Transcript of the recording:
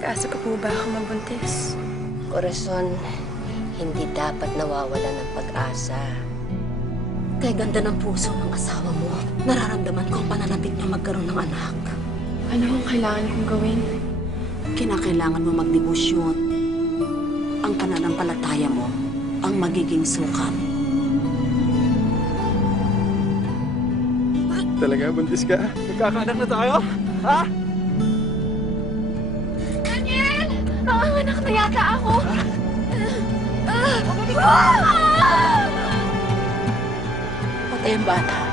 pag-asa ko po ba ako mabuntis? Corazon, hindi dapat nawawalan ng pag-asa. Kaya ganda ng puso ng asawa mo. Nararamdaman ko ang pananapit niya magkaroon ng anak. Ano ang kailangan kong gawin? Kinakailangan mo magdebosyon. Ang pananampalataya mo ang magiging sukat. Talaga, buntis ka? Magkakaanak na tayo? Ha? Daniel! Nanganganak na yata ako! Patay ang bata.